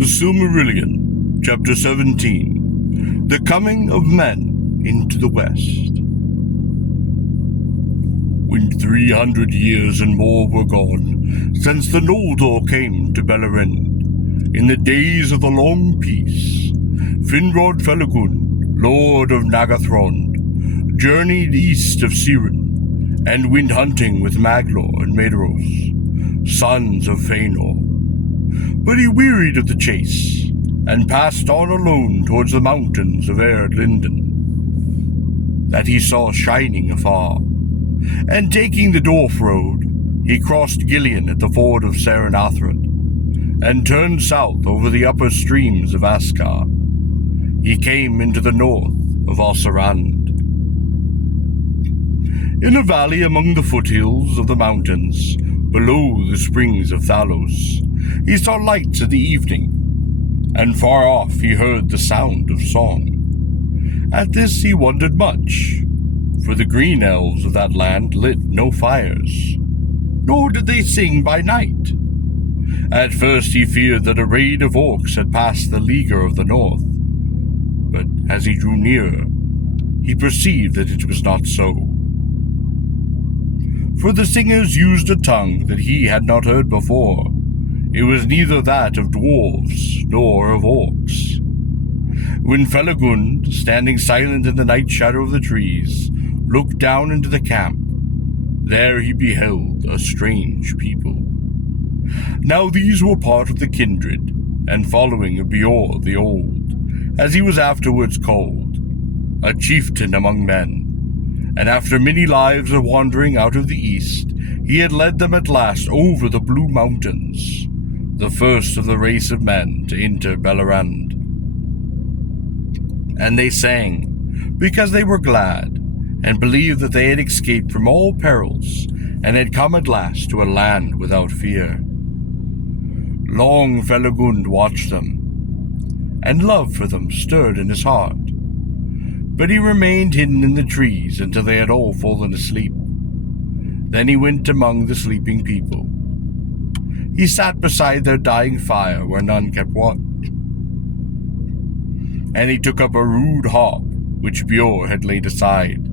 The Silmarillion, Chapter 17. The Coming of Men into the West. When 300 years and more were gone since the Noldor came to Belerind, in the days of the Long Peace, Finrod Felagund, Lord of Nagathrond, journeyed east of Siren, and went hunting with Maglor and Maedhros, sons of Fëanor. But he wearied of the chase, and passed on alone towards the mountains of Ered Linden, that he saw shining afar. And taking the Dwarf road, he crossed Gillian at the ford of Seren-Athrad, and turned south over the upper streams of Askar. He came into the north of Osserand. In a valley among the foothills of the mountains, below the springs of Thalos, he saw lights of the evening, and far off he heard the sound of song. At this he wondered much, for the green elves of that land lit no fires, nor did they sing by night. At first he feared that a raid of orcs had passed the Leaguer of the North, but as he drew nearer, he perceived that it was not so. For the singers used a tongue that he had not heard before. It was neither that of dwarves nor of orcs. When Felagund, standing silent in the night shadow of the trees, looked down into the camp, there he beheld a strange people. Now these were part of the kindred, and following of Beor the Old, as he was afterwards called, a chieftain among men. And after many lives of wandering out of the east, he had led them at last over the Blue Mountains, the first of the race of men to enter Belerind. And they sang, because they were glad, and believed that they had escaped from all perils, and had come at last to a land without fear. Long Felagund watched them, and love for them stirred in his heart. But he remained hidden in the trees until they had all fallen asleep. Then he went among the sleeping people. He sat beside their dying fire where none kept watch. And he took up a rude harp which Beor had laid aside,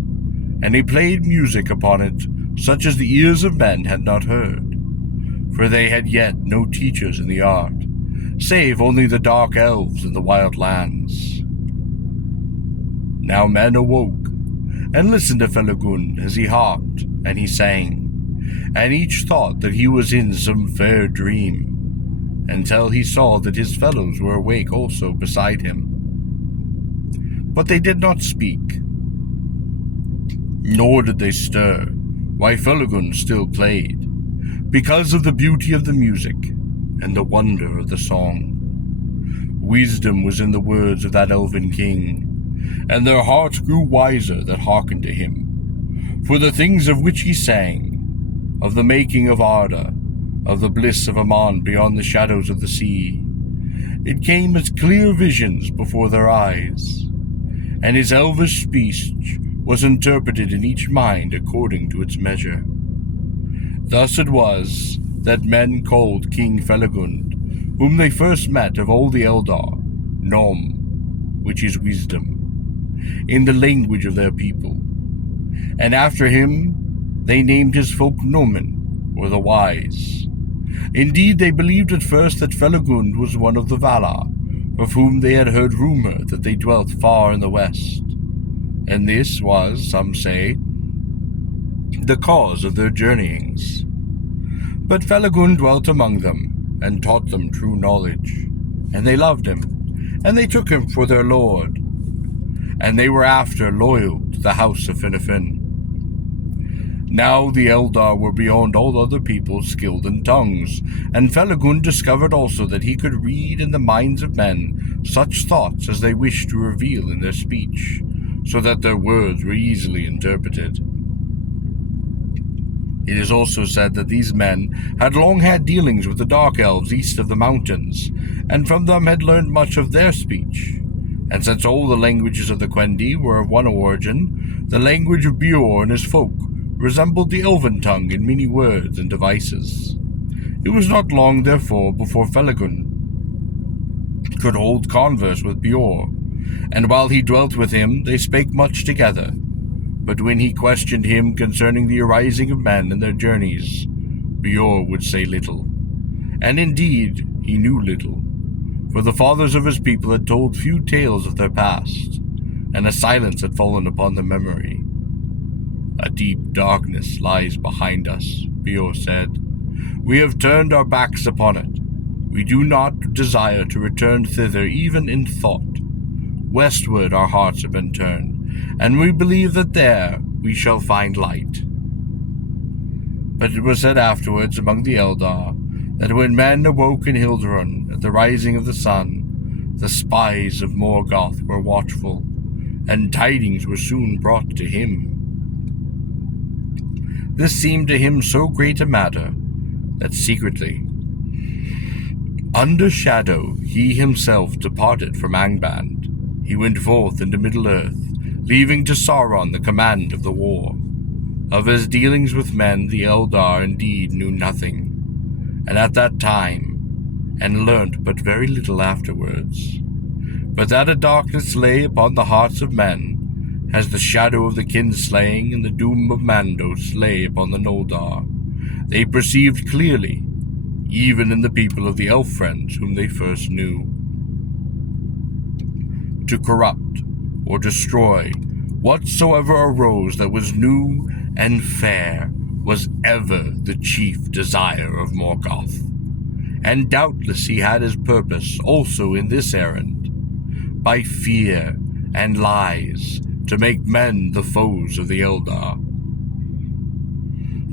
and he played music upon it such as the ears of men had not heard, for they had yet no teachers in the art, save only the dark elves in the wild lands. Now men awoke, and listened to Felagund as he harped and he sang, and each thought that he was in some fair dream, until he saw that his fellows were awake also beside him. But they did not speak, nor did they stir, while Felagund still played, because of the beauty of the music and the wonder of the song. Wisdom was in the words of that elven king, and their hearts grew wiser that hearkened to him. For the things of which he sang, of the making of Arda, of the bliss of Aman beyond the shadows of the sea, it came as clear visions before their eyes, and his elvish speech was interpreted in each mind according to its measure. Thus it was that men called King Felagund, whom they first met of all the Eldar, Nom, which is wisdom, in the language of their people. And after him they named his folk Nomen, or the Wise. Indeed, they believed at first that Felagund was one of the Valar, of whom they had heard rumor that they dwelt far in the west. And this was, some say, the cause of their journeyings. But Felagund dwelt among them, and taught them true knowledge. And they loved him, and they took him for their lord. And they were after loyal to the house of Finifin. Now the Eldar were beyond all other people skilled in tongues, and Felagund discovered also that he could read in the minds of men such thoughts as they wished to reveal in their speech, so that their words were easily interpreted. It is also said that these men had long had dealings with the dark elves east of the mountains, and from them had learned much of their speech. And since all the languages of the Quendi were of one origin, the language of Beor and his folk resembled the elven tongue in many words and devices. It was not long, therefore, before Felagund could hold converse with Beor, and while he dwelt with him, they spake much together. But when he questioned him concerning the arising of men and their journeys, Beor would say little. And indeed, he knew little, for the fathers of his people had told few tales of their past, and a silence had fallen upon their memory. A deep darkness lies behind us, Beor said. We have turned our backs upon it. We do not desire to return thither even in thought. Westward our hearts have been turned, and we believe that there we shall find light. But it was said afterwards among the Eldar that when men awoke in Hilderun at the rising of the sun, the spies of Morgoth were watchful, and tidings were soon brought to him. This seemed to him so great a matter that secretly, under shadow, he himself departed from Angband. He went forth into Middle-earth, leaving to Sauron the command of the war. Of his dealings with men the Eldar indeed knew nothing, and at that time, and learnt but very little afterwards. But that a darkness lay upon the hearts of men, as the shadow of the kinslaying and the doom of Mandos lay upon the Noldor, they perceived clearly, even in the people of the elf friends whom they first knew. To corrupt or destroy whatsoever arose that was new and fair was ever the chief desire of Morgoth, and doubtless he had his purpose also in this errand, by fear and lies to make men the foes of the Eldar,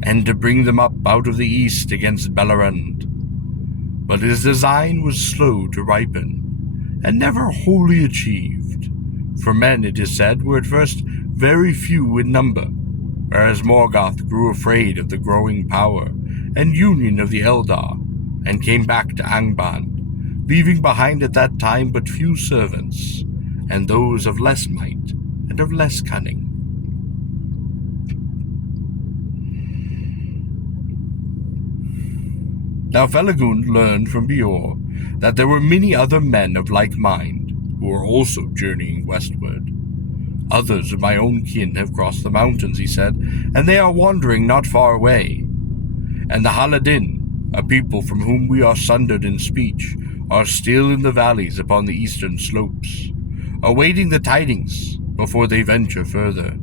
and to bring them up out of the east against Beleriand. But his design was slow to ripen, and never wholly achieved, for men, it is said, were at first very few in number, whereas Morgoth grew afraid of the growing power and union of the Eldar, and came back to Angband, leaving behind at that time but few servants, and those of less might and of less cunning. Now Felagund learned from Beor that there were many other men of like mind who were also journeying westward. Others of my own kin have crossed the mountains, he said, and they are wandering not far away. And the Haladin, a people from whom we are sundered in speech, are still in the valleys upon the eastern slopes, awaiting the tidings before they venture further.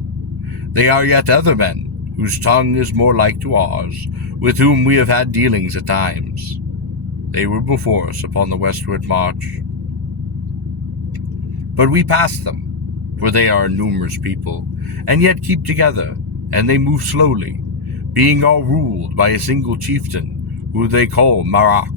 They are yet other men, whose tongue is more like to ours, with whom we have had dealings at times. They were before us upon the westward march. But we passed them, for they are a numerous people, and yet keep together, and they move slowly, being all ruled by a single chieftain, who they call Marak.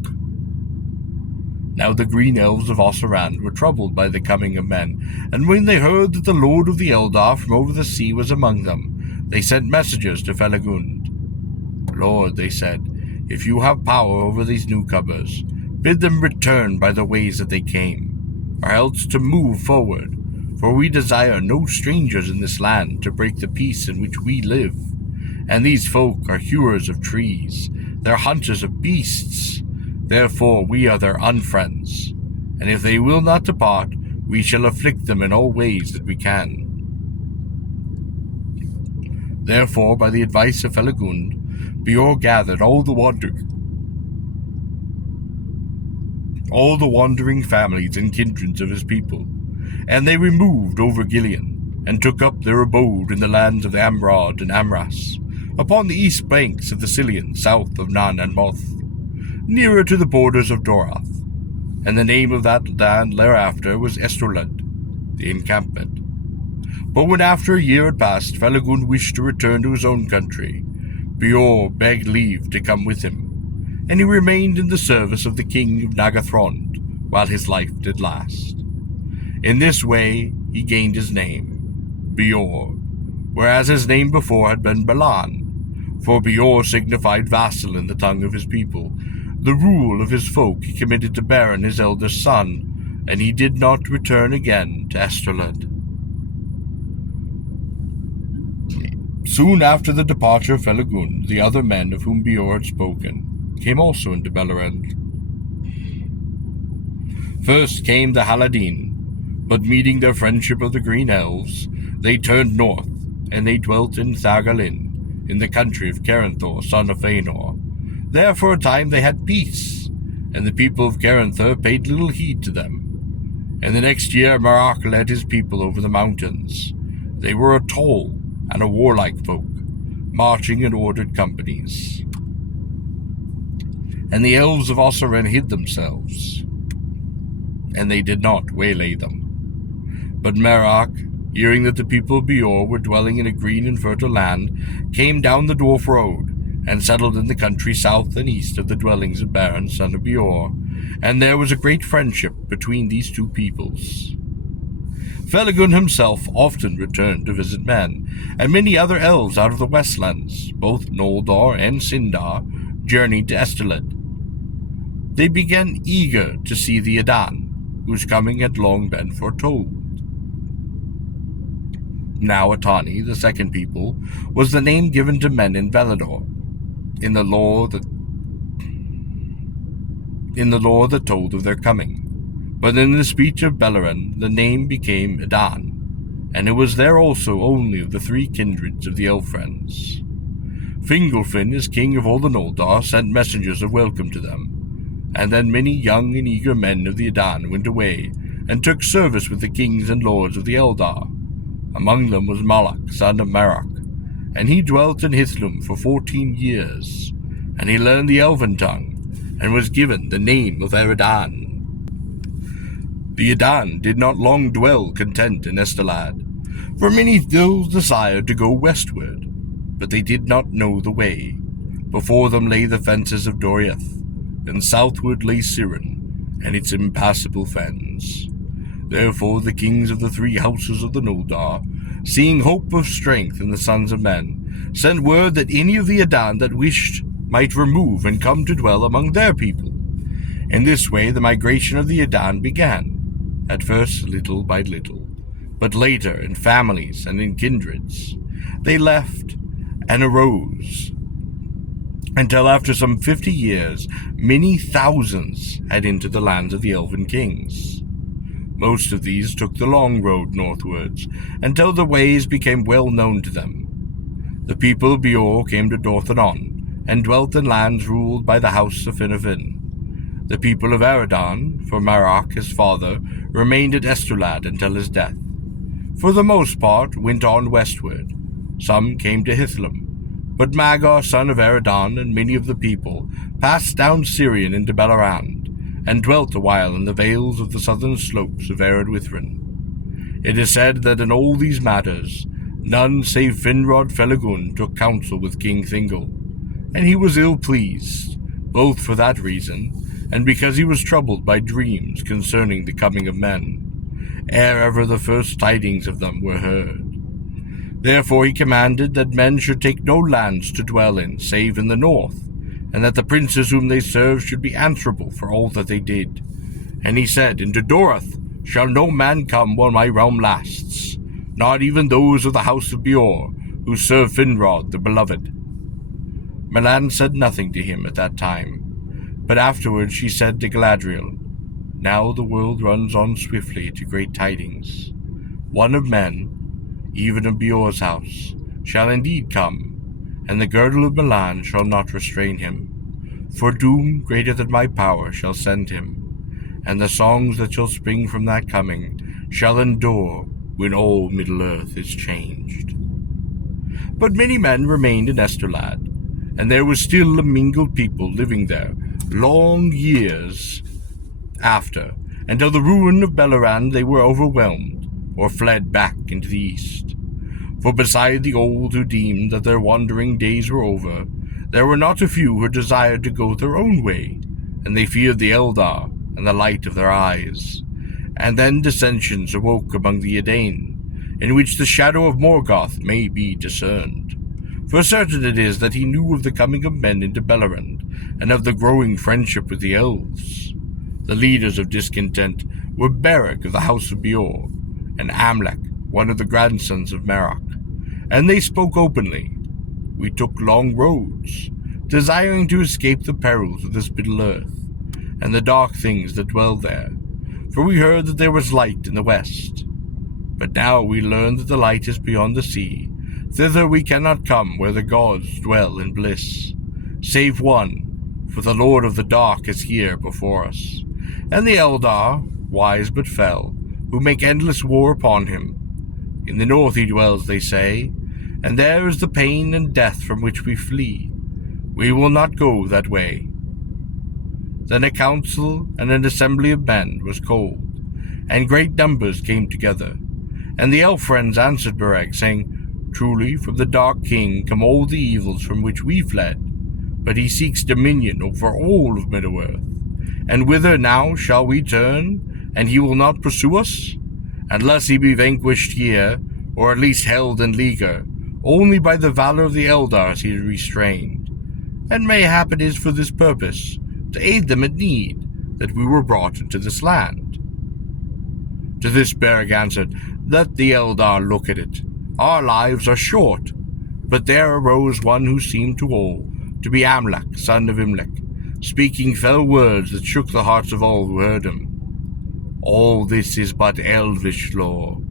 Now the green elves of Osserand were troubled by the coming of men, and when they heard that the lord of the Eldar from over the sea was among them, they sent messengers to Felagund. Lord, they said, if you have power over these newcomers, bid them return by the ways that they came, or else to move forward, for we desire no strangers in this land to break the peace in which we live. And these folk are hewers of trees, they're hunters of beasts. Therefore we are their unfriends, and if they will not depart, we shall afflict them in all ways that we can. Therefore, by the advice of Felagund, Beor gathered all the wandering families and kindreds of his people, and they removed over Gilead, and took up their abode in the lands of the Amrod and Amras, upon the east banks of the Sillion, south of Nan and Moth, nearer to the borders of Dorath, and the name of that land thereafter was Estrolad, the encampment. But when after a year had passed, Felagund wished to return to his own country, Beor begged leave to come with him, and he remained in the service of the king of Nagathrond, while his life did last. In this way he gained his name, Beor, whereas his name before had been Balan, for Beor signified vassal in the tongue of his people. The rule of his folk he committed to Beren his eldest son, and he did not return again to Estrolad. Soon after the departure of Felagund, the other men of whom Beor had spoken came also into Beleriand. First came the Haladin, but meeting their friendship of the Green Elves, they turned north, and they dwelt in Thagalin, in the country of Caranthor, son of Fëanor. There for a time they had peace, and the people of Caranthor paid little heed to them. And the next year Marach led his people over the mountains. They were a tall and a warlike folk, marching in ordered companies. And the elves of Ossuren hid themselves, and they did not waylay them. But Marach, hearing that the people of Beor were dwelling in a green and fertile land, came down the dwarf road, and settled in the country south and east of the dwellings of Baron, son of Beor, and there was a great friendship between these two peoples. Felagund himself often returned to visit men, and many other elves out of the Westlands, both Noldor and Sindar, journeyed to Esteled. They began eager to see the Adan, whose coming had long been foretold. Now Atani, the second people, was the name given to men in Valador, in the lore that told of their coming. But in the speech of Beleren, the name became Adan, and it was there also only of the three kindreds of the Elf-friends. Fingolfin, as king of all the Noldor, sent messengers of welcome to them, and then many young and eager men of the Adan went away, and took service with the kings and lords of the Eldar. Among them was Malak, son of Marach, and he dwelt in Hithlum for 14 years, and he learned the Elven tongue, and was given the name of Eredan. The Adan did not long dwell content in Estelad, for many still desired to go westward, but they did not know the way. Before them lay the fences of Doriath, and southward lay Siren and its impassable fens. Therefore the kings of the three houses of the Noldor, seeing hope of strength in the sons of men, sent word that any of the Adan that wished might remove and come to dwell among their people. In this way the migration of the Adan began, at first little by little, but later in families and in kindreds. They left and arose, until after some 50 years many thousands had entered the lands of the Elven kings. Most of these took the long road northwards, until the ways became well known to them. The people of Beor came to Dorthanon, and dwelt in lands ruled by the house of Finnafin. The people of Eredan, for Marach his father, remained at Estelad until his death. For the most part went on westward. Some came to Hithlum, but Magar, son of Eredan, and many of the people passed down Sirion into Belarand, and dwelt a while in the vales of the southern slopes of Ered Withrin. It is said that in all these matters none save Finrod Felagund took counsel with King Thingol, and he was ill-pleased, both for that reason, and because he was troubled by dreams concerning the coming of men, ere ever the first tidings of them were heard. Therefore he commanded that men should take no lands to dwell in, save in the north, and that the princes whom they served should be answerable for all that they did. And he said, Into Doroth shall no man come while my realm lasts, not even those of the house of Beor, who serve Finrod the beloved. Melan said nothing to him at that time, but afterwards she said to Galadriel, Now the world runs on swiftly to great tidings. One of men, even of Beor's house, shall indeed come, and the girdle of Milan shall not restrain him. For doom greater than my power shall send him, and the songs that shall spring from that coming shall endure when all Middle-earth is changed. But many men remained in Estelad, and there was still a mingled people living there long years after, until the ruin of Belarand they were overwhelmed, or fled back into the east. For beside the old who deemed that their wandering days were over, there were not a few who desired to go their own way, and they feared the Eldar and the light of their eyes. And then dissensions awoke among the Edain, in which the shadow of Morgoth may be discerned. For certain it is that he knew of the coming of men into Beleriand, and of the growing friendship with the elves. The leaders of discontent were Beric of the house of Beor, and Amlek, one of the grandsons of Marach, and they spoke openly. We took long roads, desiring to escape the perils of this Middle-earth, and the dark things that dwell there. for we heard that there was light in the west. But now we learn that the light is beyond the sea. Thither we cannot come, where the gods dwell in bliss, save one, for the Lord of the Dark is here before us, and the Eldar, wise but fell, who make endless war upon him. In the north he dwells, they say, and there is the pain and death from which we flee. We will not go that way. Then a council and an assembly of men was called, and great numbers came together. And the elf friends answered Bereg, saying, Truly, from the Dark King come all the evils from which we fled, but he seeks dominion over all of Middle-earth. And whither now shall we turn, and he will not pursue us? Unless he be vanquished here, or at least held in leaguer, only by the valor of the Eldars he is restrained. And mayhap it is for this purpose, to aid them at need, that we were brought into this land. To this Bereg answered, Let the Eldar look at it. Our lives are short. But there arose one who seemed to all to be Amlak, son of Imlek, speaking fell words that shook the hearts of all who heard him. All this is but elvish lore,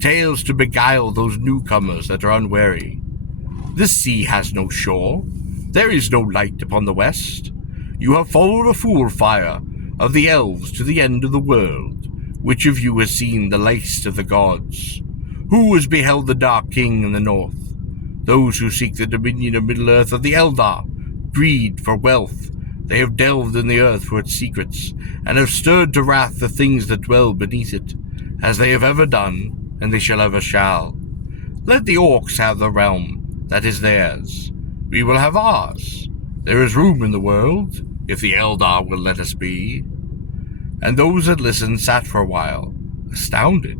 tales to beguile those newcomers that are unwary. This sea has no shore, there is no light upon the west. You have followed a fool fire of the elves to the end of the world. Which of you has seen the least of the gods? Who has beheld the Dark King in the north? Those who seek the dominion of Middle-earth are the Eldar, greed for wealth. They have delved in the earth for its secrets, and have stirred to wrath the things that dwell beneath it, as they have ever done, and they shall ever shall. Let the orcs have the realm that is theirs. We will have ours. There is room in the world, if the Eldar will let us be. And those that listened sat for a while, astounded,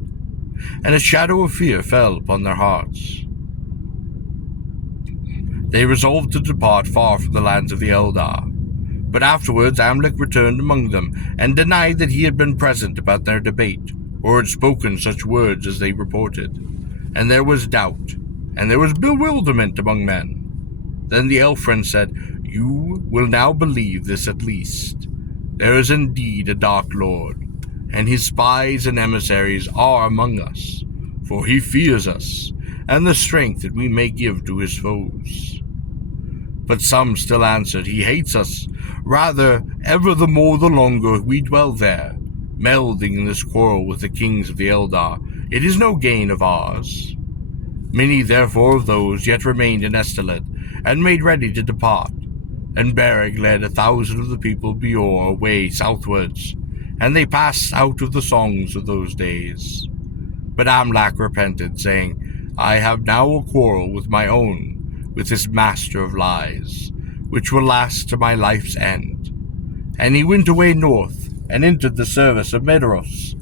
and a shadow of fear fell upon their hearts. They resolved to depart far from the lands of the Eldar, but afterwards Amlek returned among them, and denied that he had been present about their debate, or had spoken such words as they reported. And there was doubt, and there was bewilderment among men. Then the elf friend said, You will now believe this at least. There is indeed a Dark Lord, and his spies and emissaries are among us, for he fears us, and the strength that we may give to his foes. But some still answered, He hates us, rather ever the more the longer we dwell there, melding in this quarrel with the kings of the Eldar. It is no gain of ours. Many therefore of those yet remained in Esteled, and made ready to depart. And Bereg led 1,000 of the people Beor away southwards, and they passed out of the songs of those days. But Amlak repented, saying, I have now a quarrel with my own, with this master of lies, which will last to my life's end. And he went away north, and entered the service of Medros.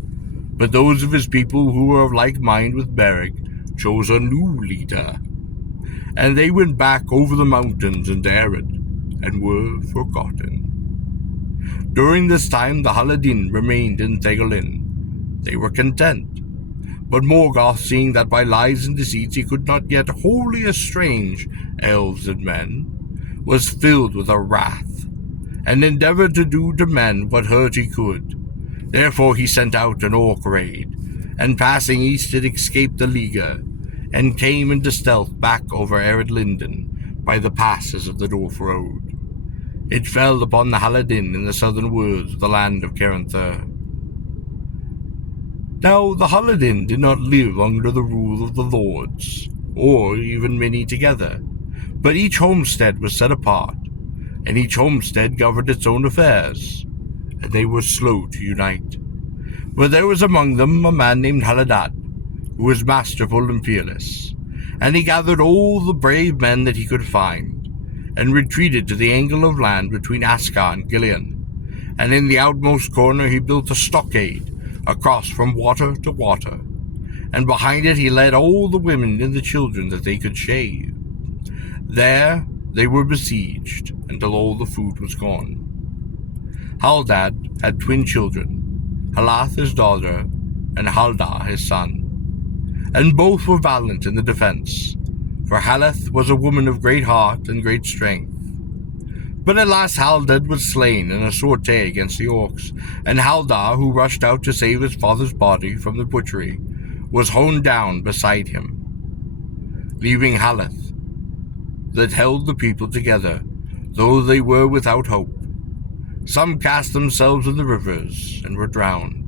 But those of his people who were of like mind with Bereg chose a new leader, and they went back over the mountains into Ered, and were forgotten. During this time the Haladin remained in Thegolin. They were content. But Morgoth, seeing that by lies and deceits he could not yet wholly estrange elves and men, was filled with a wrath, and endeavored to do to men what hurt he could. Therefore he sent out an orc raid, and passing east had escaped the Liga, and came into stealth back over Ered Linden by the passes of the North Road. It fell upon the Haladin in the southern woods of the land of Caranthur. Now the Haladin did not live under the rule of the lords, or even many together, but each homestead was set apart, and each homestead governed its own affairs, and they were slow to unite. But there was among them a man named Haladad, who was masterful and fearless, and he gathered all the brave men that he could find, and retreated to the angle of land between Askar and Gileon, and in the outmost corner he built a stockade across from water to water, and behind it he led all the women and the children that they could shave. There they were besieged until all the food was gone. Haldad had twin children, Halath his daughter, and Haldah his son, and both were valiant in the defense, for Halath was a woman of great heart and great strength. But at last Haldan was slain in a sortie against the orcs, and Haldar, who rushed out to save his father's body from the butchery, was hewn down beside him, leaving Haleth that held the people together, though they were without hope. Some cast themselves in the rivers and were drowned.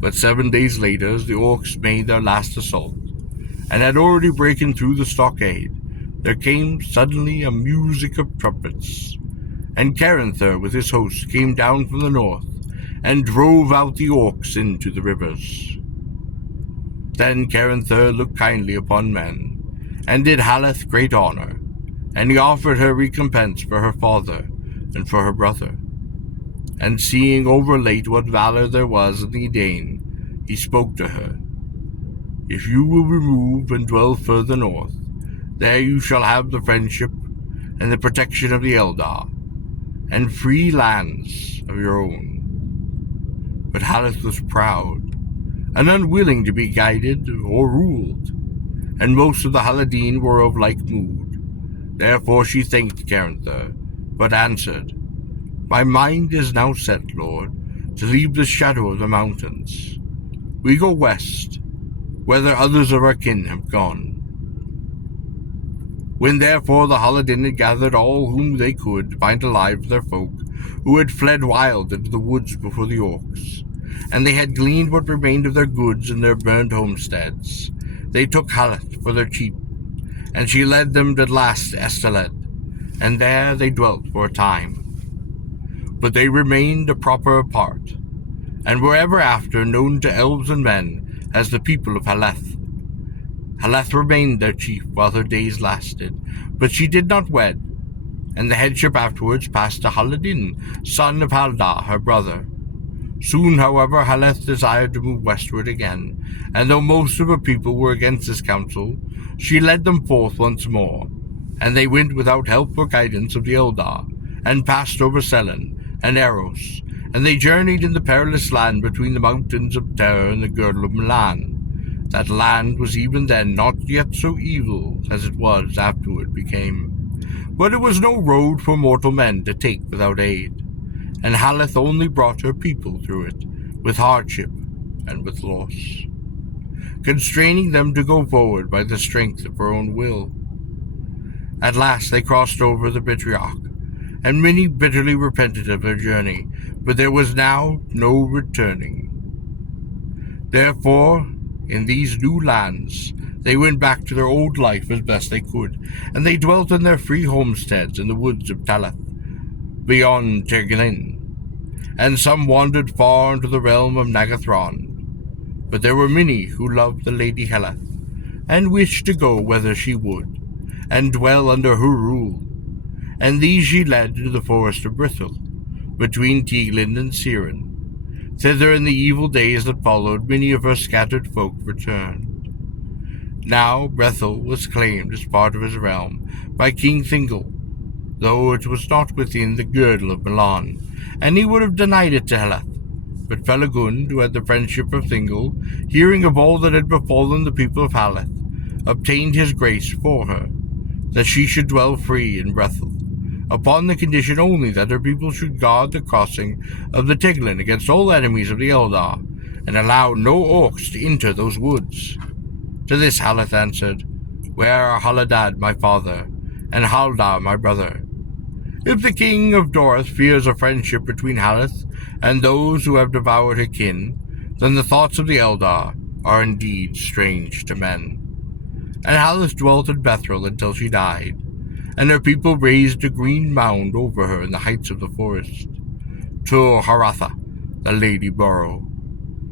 But 7 days later, as the orcs made their last assault, and had already broken through the stockade, there came suddenly a music of trumpets, and Caranther with his host came down from the north, and drove out the orcs into the rivers. Then Caranther looked kindly upon men, and did Haleth great honor, and he offered her recompense for her father and for her brother. And seeing overlate what valor there was in the Dane, he spoke to her. If you will remove and dwell further north, there you shall have the friendship and the protection of the Eldar, and free lands of your own. But Haleth was proud, and unwilling to be guided or ruled, and most of the Haladin were of like mood. Therefore she thanked Caranther, but answered, My mind is now set, Lord, to leave the shadow of the mountains. We go west, whither others of our kin have gone. When therefore the Haladin had gathered all whom they could find alive of their folk, who had fled wild into the woods before the orcs, and they had gleaned what remained of their goods in their burned homesteads, they took Haleth for their chief, and she led them at last to Esteled, and there they dwelt for a time. But they remained a proper apart, and were ever after known to elves and men as the people of Haleth. Haleth remained their chief while her days lasted, but she did not wed, and the headship afterwards passed to Haladin, son of Haldar, her brother. Soon, however, Haleth desired to move westward again, and though most of her people were against this counsel, she led them forth once more, and they went without help or guidance of the Eldar, and passed over Selen and Eros, and they journeyed in the perilous land between the mountains of Terror and the girdle of Milan. That land was even then not yet so evil as it was afterward became, but it was no road for mortal men to take without aid, and Haleth only brought her people through it with hardship and with loss, constraining them to go forward by the strength of her own will. At last they crossed over the Bitriach, and many bitterly repented of their journey, but there was now no returning. Therefore, in these new lands, they went back to their old life as best they could, and they dwelt in their free homesteads in the woods of Taleth, beyond Tergilin, and some wandered far into the realm of Nagathron. But there were many who loved the Lady Heleth, and wished to go whither she would, and dwell under her rule, and these she led into the forest of Brithil, between Tieglin and Siren. Thither in the evil days that followed, many of her scattered folk returned. Now Brethil was claimed as part of his realm by King Thingol, though it was not within the girdle of Milan, and he would have denied it to Heleth. But Felagund, who had the friendship of Thingol, hearing of all that had befallen the people of Haleth, obtained his grace for her, that she should dwell free in Brethil, upon the condition only that her people should guard the crossing of the Tiglin against all enemies of the Eldar, and allow no orcs to enter those woods. To this Haleth answered, Where are Haladad my father, and Haldar my brother? If the king of Dorith fears a friendship between Haleth and those who have devoured her kin, then the thoughts of the Eldar are indeed strange to men. And Haleth dwelt in Bethril until she died, and her people raised a green mound over her in the heights of the forest. Tur Haratha, the Lady Burrow,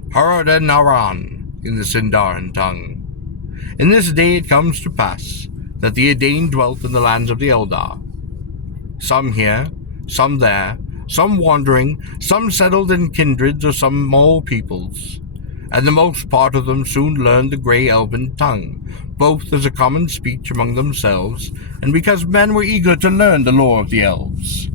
Haradan Aran in the Sindarin tongue. In this day it comes to pass that the Edain dwelt in the lands of the Eldar. Some here, some there, some wandering, some settled in kindreds or some small peoples, and the most part of them soon learned the grey elven tongue, both as a common speech among themselves, and because men were eager to learn the lore of the elves.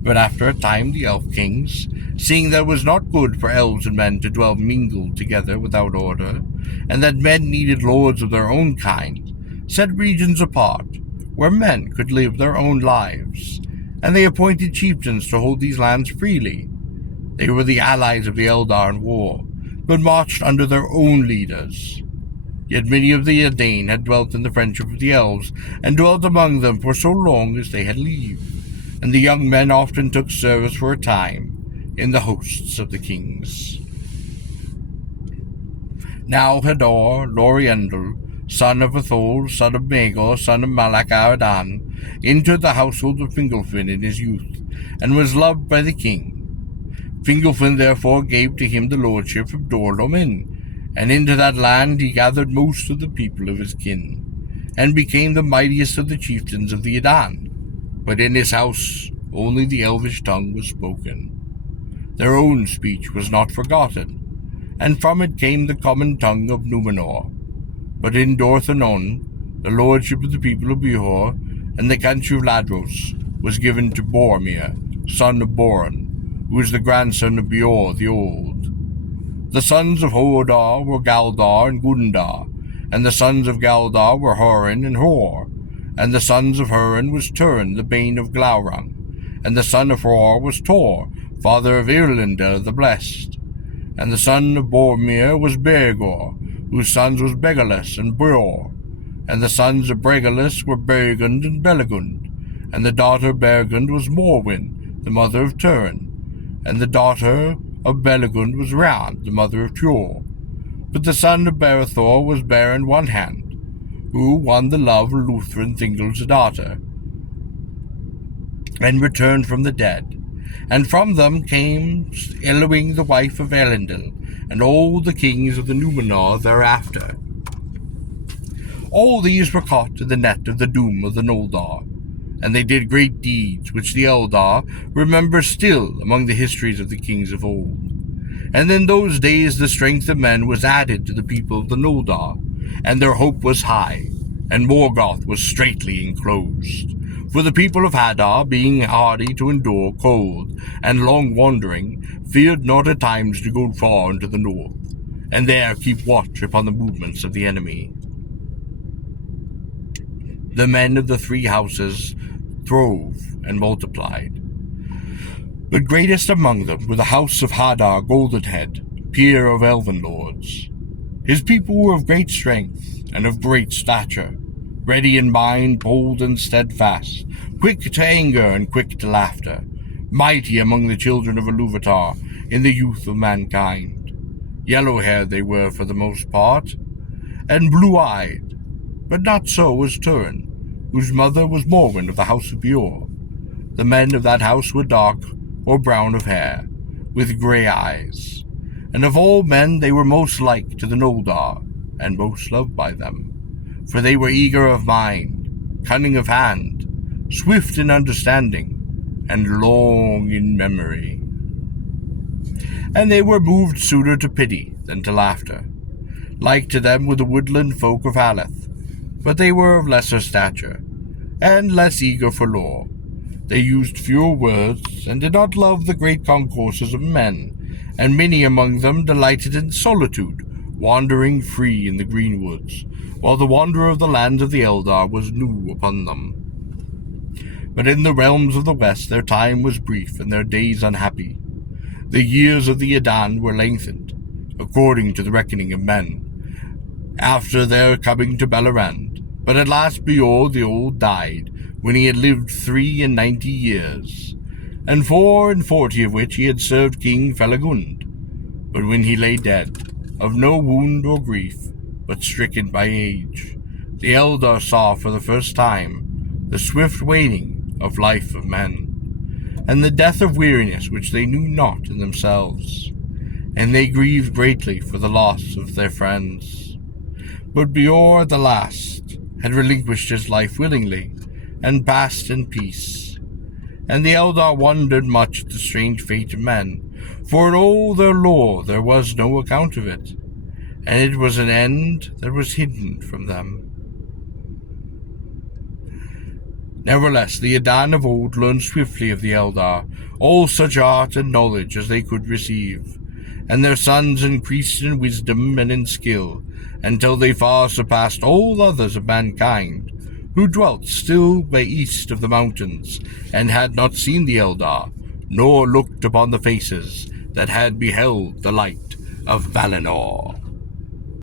But after a time the elf kings, seeing that it was not good for elves and men to dwell mingled together without order, and that men needed lords of their own kind, set regions apart, where men could live their own lives, and they appointed chieftains to hold these lands freely. They were the allies of the Eldar in war, but marched under their own leaders. Yet many of the Edain had dwelt in the friendship of the elves, and dwelt among them for so long as they had leave, and the young men often took service for a time in the hosts of the kings. Now Hador Loriendel, son of Athol, son of Magor, son of Malak Aradan, entered the household of Fingolfin in his youth, and was loved by the king. Fingolfin therefore gave to him the lordship of Dor Lomin, and into that land he gathered most of the people of his kin, and became the mightiest of the chieftains of the Edan. But in his house only the elvish tongue was spoken. Their own speech was not forgotten, and from it came the common tongue of Numenor. But in Dorthanon, the lordship of the people of Behor, and the country of Ladros, was given to Boromir, son of Boron, who was the grandson of Beor the Old. The sons of Hodor were Galdar and Gundar, and the sons of Galdar were Hurin and Hor, and the sons of Hurin was Turin, the bane of Glaurung, and the son of Hor was Tor, father of Irlander the Blessed, and the son of Boromir was Beregor, whose sons was Begalus and Breor, and the sons of Bregalus were Bergund and Belegund, and the daughter of Bergund was Morwen, the mother of Turin, and the daughter of Belegund was Rand, the mother of Tuor. But the son of Berethor was Baron One Hand, who won the love of Luthran Thingol's daughter, and returned from the dead. And from them came Eloing the wife of Elendil, and all the kings of the Numenor thereafter. All these were caught in the net of the doom of the Noldor, and they did great deeds which the Eldar remember still among the histories of the kings of old. And in those days the strength of men was added to the people of the Noldor, and their hope was high, and Morgoth was straitly enclosed. For the people of Hadar, being hardy to endure cold and long wandering, feared not at times to go far into the north, and there keep watch upon the movements of the enemy. The men of the three houses throve and multiplied. But greatest among them were the house of Hadar Goldenhead, peer of elven lords. His people were of great strength and of great stature, ready in mind, bold and steadfast, quick to anger and quick to laughter, mighty among the children of Iluvatar in the youth of mankind. Yellow-haired they were for the most part, and blue-eyed, but not so was Turin, whose mother was Morwen of the house of Beor. The men of that house were dark or brown of hair, with grey eyes, and of all men they were most like to the Noldor, and most loved by them. For they were eager of mind, cunning of hand, swift in understanding, and long in memory. And they were moved sooner to pity than to laughter. Like to them were the woodland folk of Haleth, but they were of lesser stature, and less eager for lore. They used fewer words, and did not love the great concourses of men, and many among them delighted in solitude, wandering free in the green woods, while the wanderer of the lands of the Eldar was new upon them. But in the realms of the west their time was brief, and their days unhappy. The years of the Edan were lengthened, according to the reckoning of men, after their coming to Beleriand. But at last Beor the Old died, when he had lived 93 years, and 44 of which he had served King Felagund. But when he lay dead, of no wound or grief, but stricken by age, the Eldar saw for the first time the swift waning of life of men, and the death of weariness which they knew not in themselves, and they grieved greatly for the loss of their friends. But Beor the last had relinquished his life willingly, and passed in peace. And the Eldar wondered much at the strange fate of men, for in all their lore there was no account of it, and it was an end that was hidden from them. Nevertheless, the Edan of old learned swiftly of the Eldar all such art and knowledge as they could receive, and their sons increased in wisdom and in skill, until they far surpassed all others of mankind, who dwelt still way east of the mountains, and had not seen the Eldar, nor looked upon the faces that had beheld the light of Valinor.